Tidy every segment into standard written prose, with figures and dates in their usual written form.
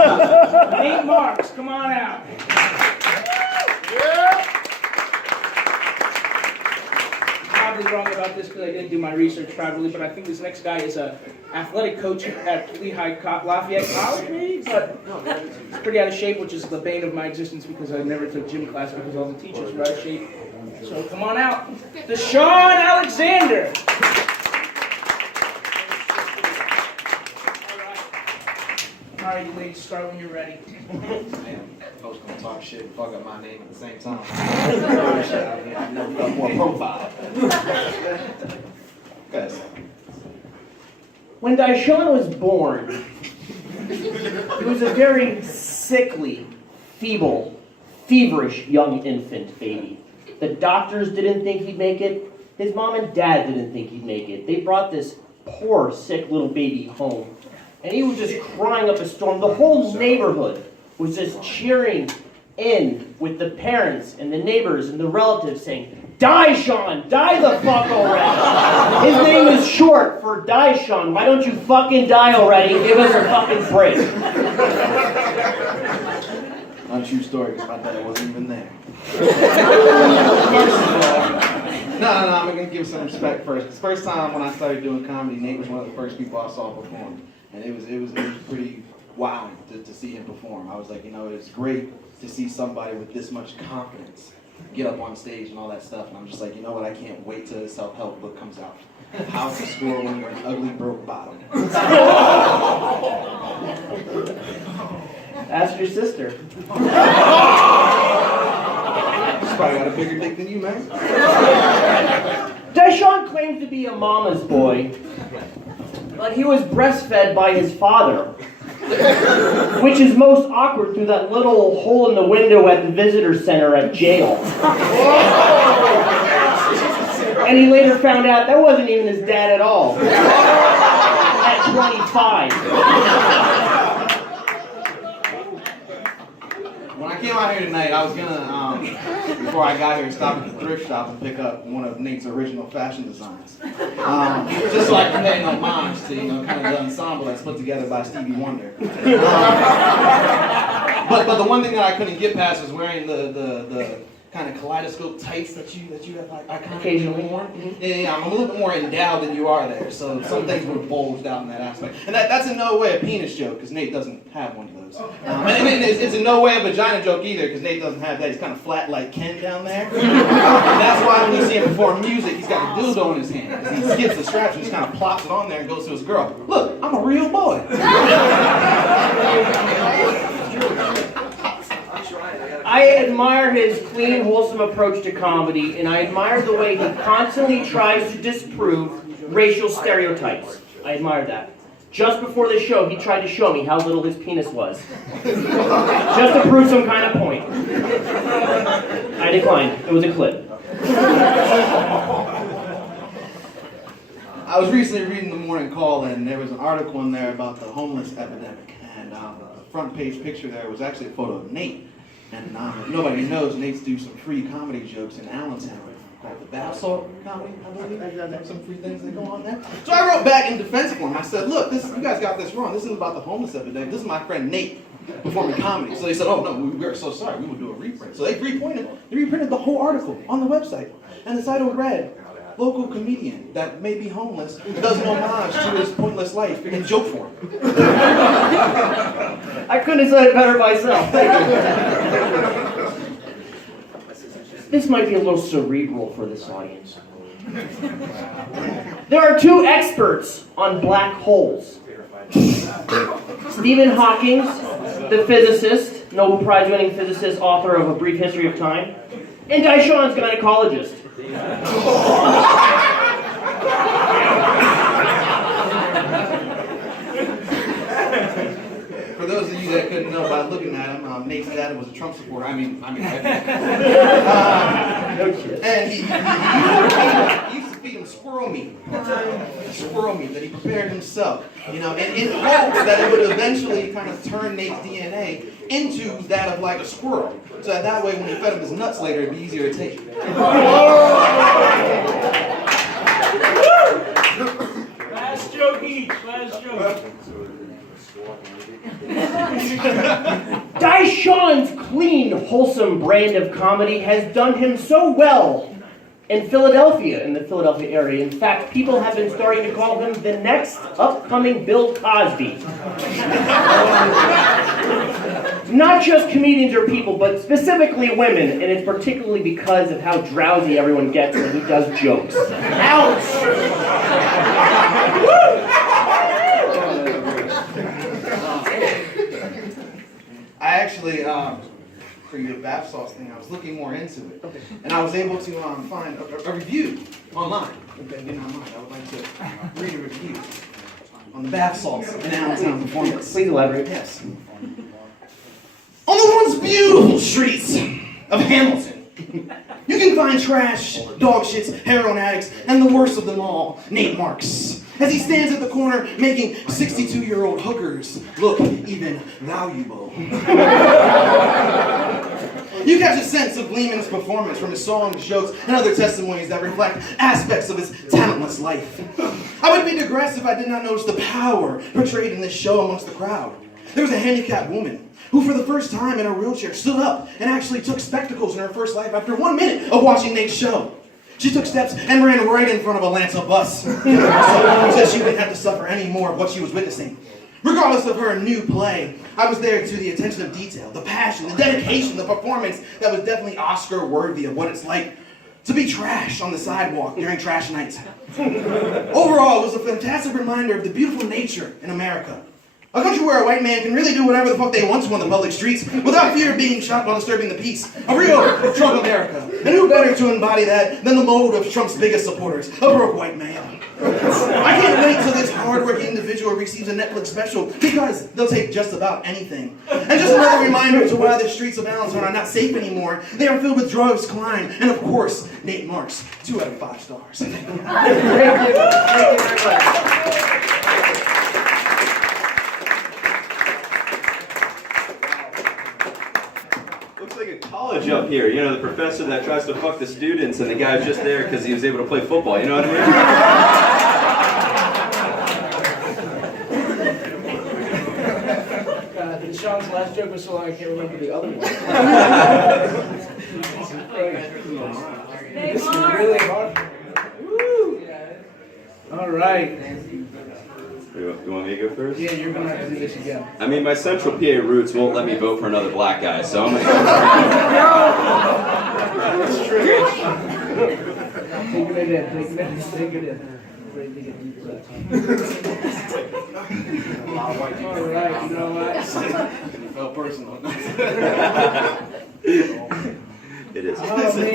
Nate Marks, come on out. Probably wrong about this because I didn't do my research properly, but I think this next guy is an athletic coach at Lehigh Lafayette College, maybe? But he's pretty out of shape, which is the bane of my existence because I never took gym class because all the teachers were out of shape. So come on out. Dysean Alexander. All right, you ladies, start when you're ready. Man, folks gonna talk shit and fuck up my name at the same time. I never felt more profile. Guys. When Dysean was born, he was a very sickly, feeble, feverish young infant baby. The doctors didn't think he'd make it. His mom and dad didn't think he'd make it. They brought this poor, sick little baby home. And he was just crying up a storm. The whole neighborhood was just cheering in with the parents and the neighbors and the relatives saying, Dysean, die the fuck already. His name is short for Dysean. Why don't you fucking die already? Give us a fucking break. Not a true story, because my dad wasn't even there. No, I'm going to give some respect first. The first time when I started doing comedy, Nate was one of the first people I saw perform. And it was pretty wowing to see him perform. I was like, it's great to see somebody with this much confidence get up on stage and all that stuff. And I'm just like, you know what, I can't wait till the self-help book comes out. How to score when you're an ugly, broke bottom. Ask your sister. She's probably got a bigger dick than you, man. Dysean claims to be a mama's boy, but he was breastfed by his father, which is most awkward through that little hole in the window at the visitor center at jail. And he later found out that wasn't even his dad at all. At 25. When I came out here tonight, I was gonna, before I got here, stop at the thrift shop and pick up one of Nate's original fashion designs. Just so I can pay an homage to, kind of the ensemble that's put together by Stevie Wonder. But the one thing that I couldn't get past was wearing the kind of kaleidoscope tights that you have like Occasionally worn. Yeah, I'm a little bit more endowed than you are there, so some things were bulged out in that aspect. And that's in no way a penis joke, because Nate doesn't have one of those. And it's in no way a vagina joke either, because Nate doesn't have that. He's kind of flat like Ken down there. And that's why when you see him perform music, he's got a dildo in his hand. He skips the straps and just kind of plops it on there and goes to his girl. Look, I'm a real boy. I admire his clean, wholesome approach to comedy, and I admire the way he constantly tries to disprove racial stereotypes. I admire that. Just before the show, he tried to show me how little his penis was. Just to prove some kind of point. I declined. It was a clip. I was recently reading the Morning Call, and there was an article in there about the homeless epidemic. And the front page picture there was actually a photo of Nate. And if nobody knows, Nate's do some free comedy jokes in Allentown called the Bath Salt Comedy, I believe. There's some free things that go on there. So I wrote back in defense for him. I said, look, you guys got this wrong. This isn't about the homeless epidemic. This is my friend Nate performing comedy. So they said, oh, no, we're so sorry. We will do a reprint. So they reprinted the whole article on the website. And the title read, local comedian that may be homeless does an homage to his pointless life in joke form. I couldn't have said it better myself. This might be a little cerebral for this audience. There are two experts on black holes. Stephen Hawking, the physicist, Nobel Prize-winning physicist, author of A Brief History of Time, and Dysean's gynecologist. For those of you that couldn't know by looking at him, Nate's dad was a Trump supporter. I mean, No shit. and he used to feed him squirrel meat. Squirrel meat that he prepared himself. In hopes that it would eventually kind of turn Nate's DNA into that of like a squirrel. So that way when he fed him his nuts later, it'd be easier to take. Last joke each, last joke. Dysean's clean, wholesome brand of comedy has done him so well in Philadelphia, in the Philadelphia area. In fact, people have been starting to call him the next upcoming Bill Cosby. Not just comedians or people, but specifically women, and it's particularly because of how drowsy everyone gets when he does jokes. Ouch! I actually, for your bath sauce thing, I was looking more into it. Okay. And I was able to find a review online. If you don't mind, I would like to read a review on the bath salts in Allentown performance. Please elaborate. Yes. On the once beautiful streets of Hamilton, you can find trash, dog shits, heroin addicts, and the worst of them all, Nate Marks, as he stands at the corner making 62-year-old hookers look even valuable. You catch a sense of Lehman's performance from his songs, jokes, and other testimonies that reflect aspects of his talentless life. I would be digressed if I did not notice the power portrayed in this show amongst the crowd. There was a handicapped woman who for the first time in her wheelchair stood up and actually took spectacles in her first life after 1 minute of watching Nate's show. She took steps and ran right in front of a Lanza bus, so she wouldn't have to suffer any more of what she was witnessing. Regardless of her new play, I was there to the attention of detail, the passion, the dedication, the performance that was definitely Oscar worthy of what it's like to be trash on the sidewalk during trash nights. Overall, it was a fantastic reminder of the beautiful nature in America. A country where a white man can really do whatever the fuck they want to on the public streets without fear of being shot while disturbing the peace. A real Trump America. And who better to embody that than the mold of Trump's biggest supporters, a broke white man. I can't wait till this hardworking individual receives a Netflix special because they'll take just about anything. And just another reminder to why the streets of Allentown are not safe anymore. They are filled with drugs, crime, and of course, Nate Marks. 2 out of 5 stars. Thank you. Thank you very much. College up here, you know, the professor that tries to fuck the students and the guy's just there because he was able to play football, you know what I mean? Sean's last joke was so long I can't remember the other one. This is really hard. Woo! All right. You want me to go first? Yeah, you're going to have to do this again. I mean, my Central PA roots won't let me vote for another black guy, so I'm gonna go. That's true. Taking it in, take it in. Ready to get deep breath. All right, you know what? It felt personal. It is. Oh, man.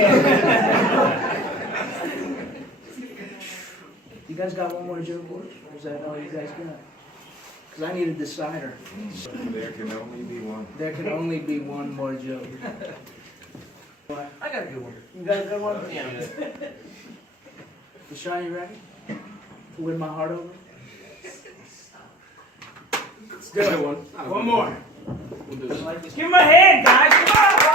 You guys got one more joke, or is that all you guys got? Because I need a decider. There can only be one. There can only be one more joke. I got a good one. You got a good one? Yeah. Sean, you ready? To win my heart over? Let's do it. One more. We'll do it. Give him a hand, guys. Come on!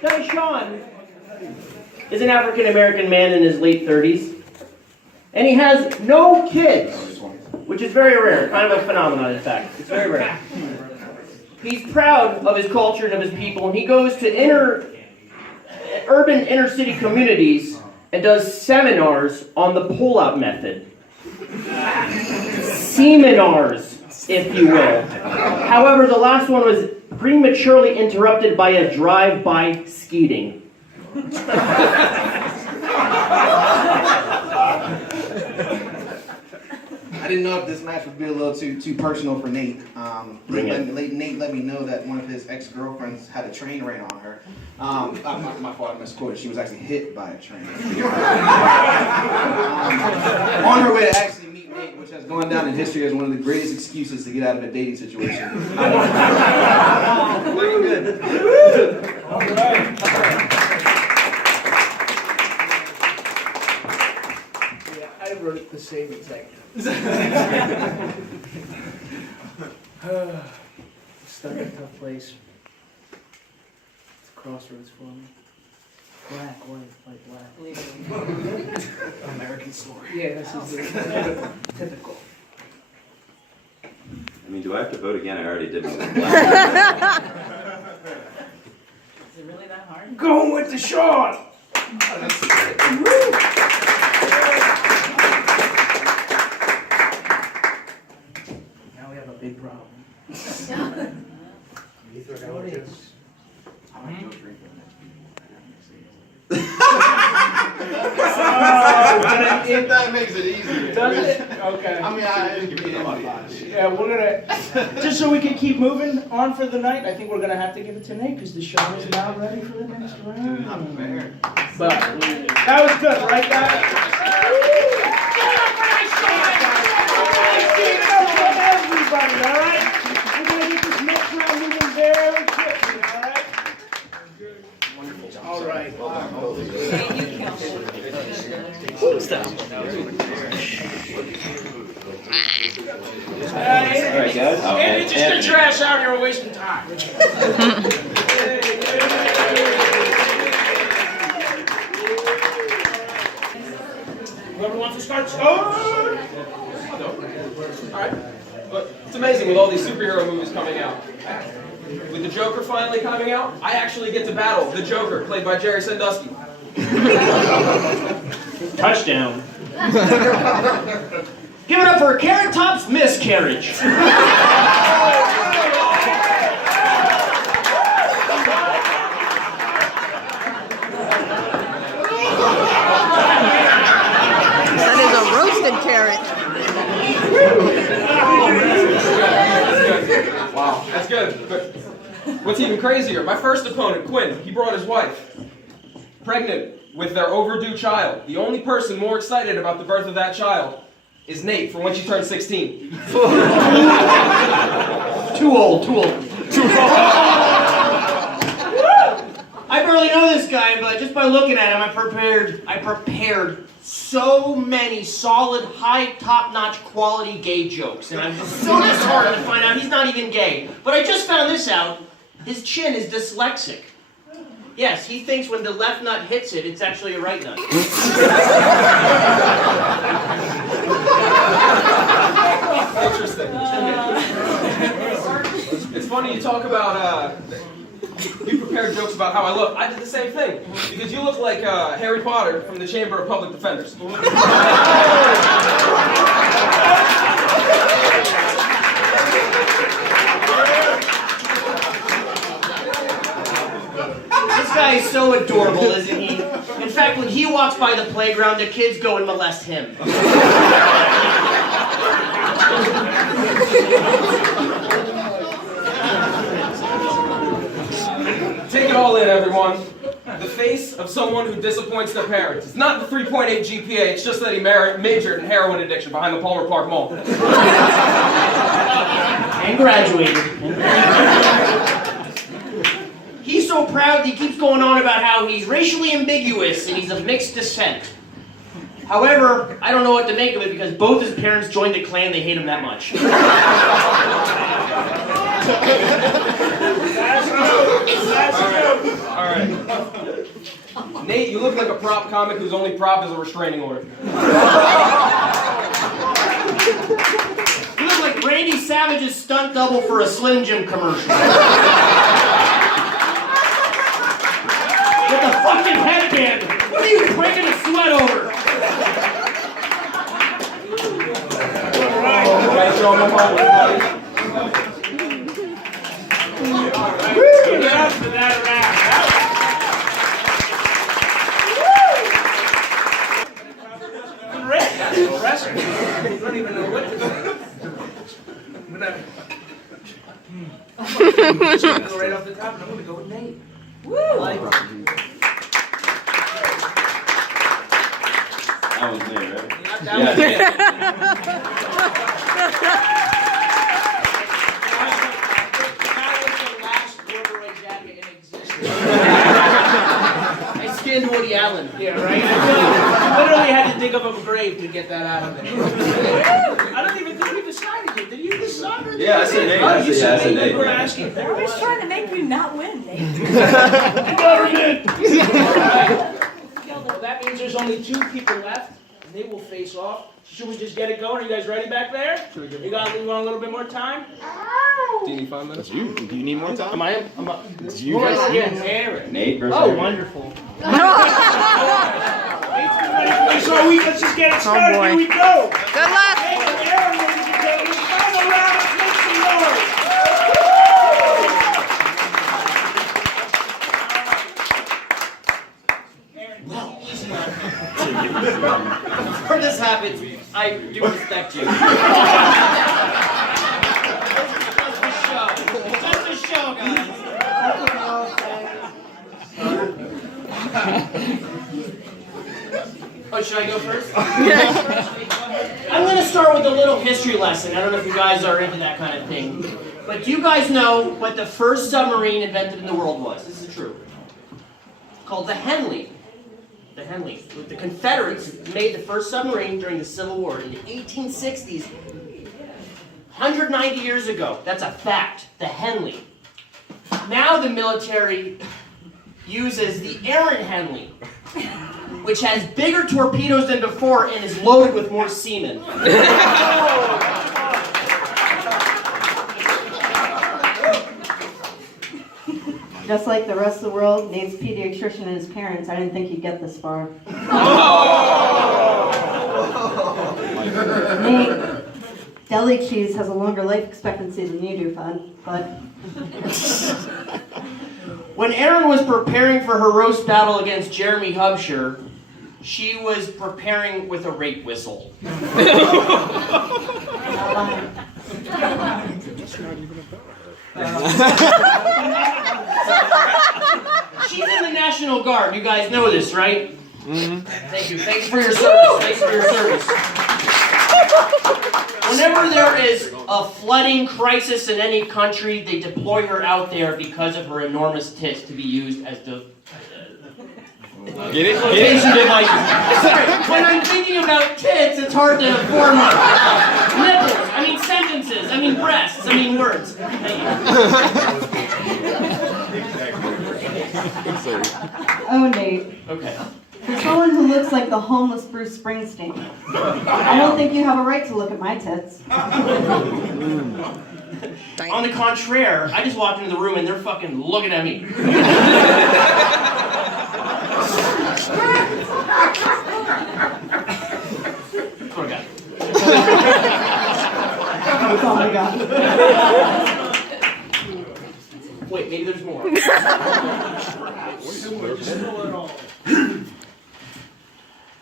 Dysean is an African-American man in his late 30s, and he has no kids, which is very rare, kind of a phenomenon, in fact. It's very rare. He's proud of his culture and of his people, and he goes to urban inner-city communities and does seminars on the pull-out method. Seminars, if you will. However, the last one was prematurely interrupted by a drive-by skeeting. I didn't know if this match would be a little too personal for Nate. Nate let me know that one of his ex-girlfriends had a train ran on her. My fault, I misquoted. She was actually hit by a train. On her way to actually meet Nate, which has gone down in history as one of the greatest excuses to get out of a dating situation. Looking good. All right. Yeah, I wrote it the same exact. Stuck in a tough place. It's a crossroads for me. Black, white, black. American story. Yeah, this is typical. I mean, do I have to vote again? I already did. Is it really that hard? Going with the Sean. Now we have a big problem. What is? I might go drink with that makes it easier. Does it? Okay. I mean, I give me the Yeah, we're gonna, just so we can keep moving on for the night, I think we're gonna have to give it to Nate, because the show is now ready for the next round. Not fair. But, that was good, right guys? Everybody, all right? We're gonna get this next round moving very quickly, all right? All right. All right, guys. Andy, just get your ass out here, we're wasting time. Whoever wants to start, Alright. But it's amazing with all these superhero movies coming out. With the Joker finally coming out, I actually get to battle the Joker, played by Jerry Sandusky. Touchdown. Give it up for Carrot Top's miscarriage. That is a roasted carrot. Wow, that's good. But what's even crazier, my first opponent, Quinn, he brought his wife. Pregnant with their overdue child. The only person more excited about the birth of that child is Nate from when she turned 16. Too old. I barely know this guy, but just by looking at him, I prepared so many solid, high, top-notch quality gay jokes. And I'm so disheartened to find out he's not even gay. But I just found this out. His chin is dyslexic. Yes, he thinks when the left nut hits it, it's actually a right nut. Interesting. It's funny you talk about, you prepared jokes about how I look. I did the same thing. Because you look like Harry Potter from the Chamber of Public Defenders. This guy is so adorable, isn't he? In fact, when he walks by the playground, the kids go and molest him. Take it all in, everyone. The face of someone who disappoints their parents. It's not the 3.8 GPA, it's just that he majored in heroin addiction behind the Palmer Park Mall. And graduated. He's so proud he keeps going on about how he's racially ambiguous and he's of mixed descent. However, I don't know what to make of it because both his parents joined the Klan, they hate him that much. Alright. Nate, you look like a prop comic whose only prop is a restraining order. You look like Randy Savage's stunt double for a Slim Jim commercial. With a fucking headband. What are you breaking a sweat over? Alright, show him buddy. Give it up for that round. Great. That's impressive. I don't even know what to do. I'm gonna go right off the top, and I'm gonna go with Nate. That was me, right? That was Yeah. the last corduroy jacket in existence. I skinned Woody Allen. Yeah, right? I literally had to dig up a grave to get that out of there. I don't even think we decided kid. Did you do soccer? Yeah, I said Nate. Oh, I you said, yeah, I said said Nate. Nate. We're Yeah. asking. They're always trying to make you not win, Nate. Well, that means there's only 2 people left, and they will face off. Should we just get it going? Are you guys ready back there? You want a little bit more time? Do you need 5 minutes? Do you need more time? I'm up. You guys Aaron. Nate versus Oh, Aaron. wonderful. So let's just get it started. boy. Here we go. Good luck. Hey, Erin, ladies and gentlemen, final round. Let's make some noise. Before this happens, I do respect you. Just a show, guys. Oh, should I go first? I'm going to start with a little history lesson. I don't know if you guys are into that kind of thing. But do you guys know what the first submarine invented in the world was? This is true. Called the Henley. The Henley. The Confederates made the first submarine during the Civil War in the 1860s. 190 years ago. That's a fact. The Henley. Now the military uses the Erin Henley, which has bigger torpedoes than before and is loaded with more semen. Just like the rest of the world, Nate's pediatrician and his parents, I didn't think he'd get this far. Nate, deli cheese has a longer life expectancy than you do, bud. When Erin was preparing for her roast battle against Jeremy Hubsher, she was preparing with a rape whistle. She's in the National Guard. You guys know this, right? Mm-hmm. Thank you. Thanks for your service. Thanks for your service. Whenever there is a flooding crisis in any country, they deploy her out there because of her enormous tits to be used as the Get it? flotation devices. Sorry, when I'm thinking about tits, it's hard to form nipples. I mean sentences. I mean breasts. I mean words. Thank you. Oh, Nate. Okay. For someone who looks like the homeless Bruce Springsteen, I don't think you have a right to look at my tits. On the contraire, I just walked into the room and they're fucking looking at me. That's what I got. That's all I got. Wait, maybe there's more.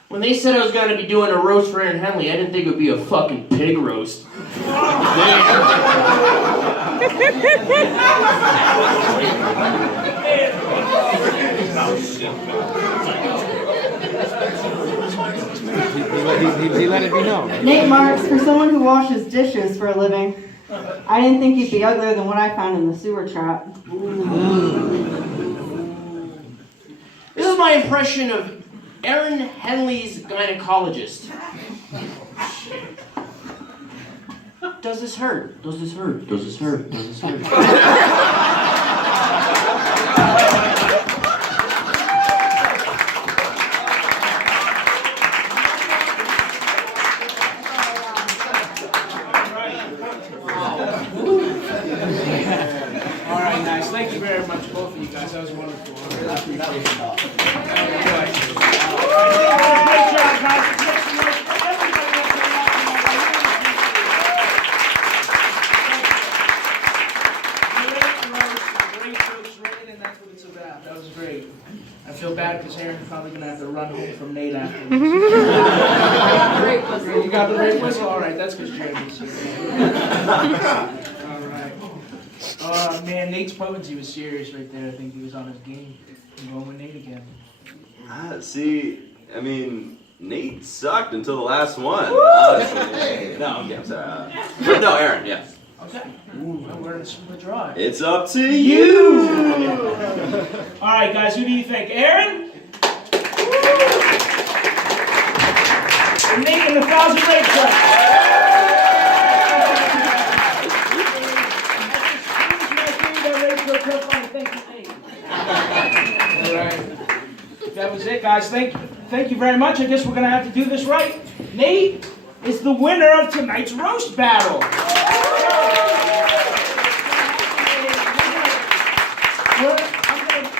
When they said I was going to be doing a roast for Erin Henley, I didn't think it would be a fucking pig roast. He let it be known. Nate Marks, for someone who washes dishes for a living, I didn't think you'd be uglier than what I found in the sewer trap. This is my impression of Erin Henley's gynecologist. Does this hurt? Does this hurt? Does this hurt? Does this hurt? All right, guys. Thank you very much, both of you guys. That was wonderful. I really appreciate it. Great job, guys. Great jokes written, and that's what it's about. That was great. I feel bad because Erin's probably going to have to run home from Nate after this. You got the great whistle? All right, that's because Jeremy's here. All right. Man, Nate's potency was serious right there. I think he was on his game. I'm going with Nate again. See, I mean, Nate sucked until the last one. Honestly. No, okay, I'm sorry. But no, Erin, yeah. Okay. Well, we're in a split draw. It's up to you. All right, guys, who do you think? Erin? And Nate in the 1,000 rate track. guys, thank you very much. I guess we're gonna have to do this right. Nate is the winner of tonight's roast battle.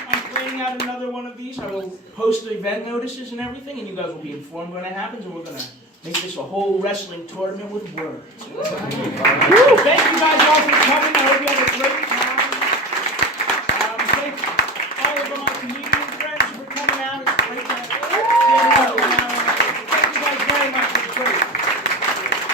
I'm planning out another one of these. I will post the event notices and everything, and you guys will be informed when it happens, and we're gonna make this a whole wrestling tournament with words. Thank you guys all for coming. I hope you have a great